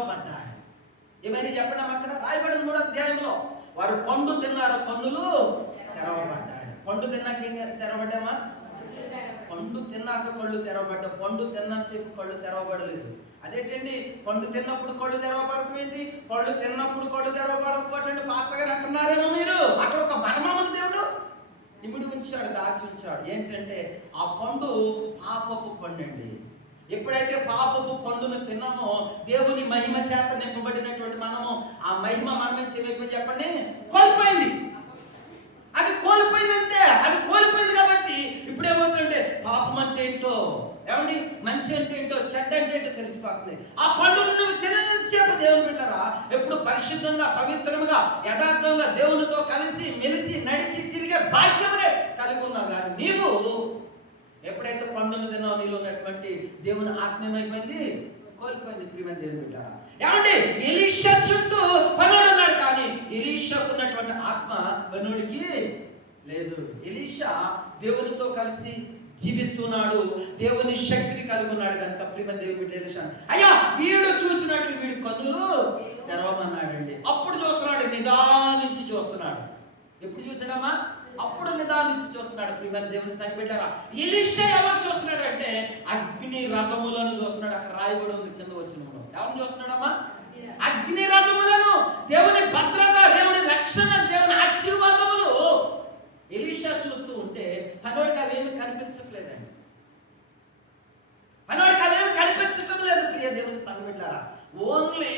పడ్డాయి ఏమైనా చెప్పడం అక్కడ రాయబడిన మూడో అధ్యాయంలో వారు పండు తిన్నారు కన్నులు తెరవబడ్డాయి. పండు తిన్నాక ఏం తెరవబడ్డామా? పండు తిన్నాక కళ్ళు తెరవబడ్డా పండు తిన్నంతసేపు కళ్ళు తెరవబడలేదు. అదేంటండి? పండు తిన్నప్పుడు కళ్ళు తెరవబడటం ఏంటి? కళ్ళు తిన్నప్పుడు కళ్ళు తెరవబడకపోతే పాస్టర్ గారు అంటున్నారేమో మీరు? అక్కడ ఒక మర్మం ఉంది దేవుడు. ఇమిడి ఉంచాడు దాచి ఉంచాడు. ఏంటంటే ఆ పండు పాపపు పండు అండి ఎప్పుడైతే పాపపు పండును తిన్నామో దేవుని మహిమ చేత నింపబడినటువంటి మనము ఆ మహిమ మనమే చెప్పి చెప్పండి? కోల్పోయింది. అది కోల్పోయిందంటే అది కోల్పోయింది కాబట్టి ఇప్పుడు ఏమవుతుందంటే పాపం అంటే ఏంటో ఏమండి? మంచి అంటే ఏంటో చెడ్డ అంటే ఏంటో తెలిసిపోతుంది. ఆ పండుగ నువ్వు తినసేపు దేవుని పెట్టారా ఎప్పుడు పరిశుద్ధంగా పవిత్రంగా యథార్థంగా దేవునితో కలిసి మెలిసి నడిచి తిరిగే బాధ్యత కలిగి ఉన్నావు కానీ నీవు ఎప్పుడైతే పండును తిన్నావు నీలో దేవుని ఆత్మీయమైపోయింది కోల్పోయింది. ప్రియమైన దేవుని బిడ్డ. ఏమండి? ఎలీషా చుట్టూ పనుడు ఉన్నాడు కానీ ఎలీషాకు ఉన్నటువంటి ఆత్మ పనుడికి లేదు. ఎలీషా దేవునితో కలిసి జీవిస్తున్నాడు. దేవుని శక్తిని కలిగి ఉన్నాడు కనుక ప్రియమ దేవుని బిడ్డ ఎలీషా అయ్యా వీడు చూసినట్లు వీడి కన్నులు తెరవమన్నాడండి. అప్పుడు చూస్తున్నాడు నిదానించి చూస్తున్నాడు. ఎప్పుడు చూసాడమ్మా అప్పుడు నిదానించి చూస్తున్నాడు ప్రియమైన దేవుని సంగ పెట్టారా ఇలిష ఎవరు చూస్తున్నాడు అంటే అగ్ని రథములను చూస్తున్నాడు. అక్కడ రాయబడి ఉంది కింద వచ్చిన ఎవరిని చూస్తున్నాడమ్మా? అగ్ని రథములను. దేవుని భద్రత దేవుని రక్షణ దేవుని ఆశీర్వాదములు ఇలిష చూస్తూ ఉంటే పనోడికి అవేమి కనిపించట్లేదండి. పనోడికి అవేమి కనిపించటం లేదు ప్రియ దేవుని సంగ పెట్టారా ఓన్లీ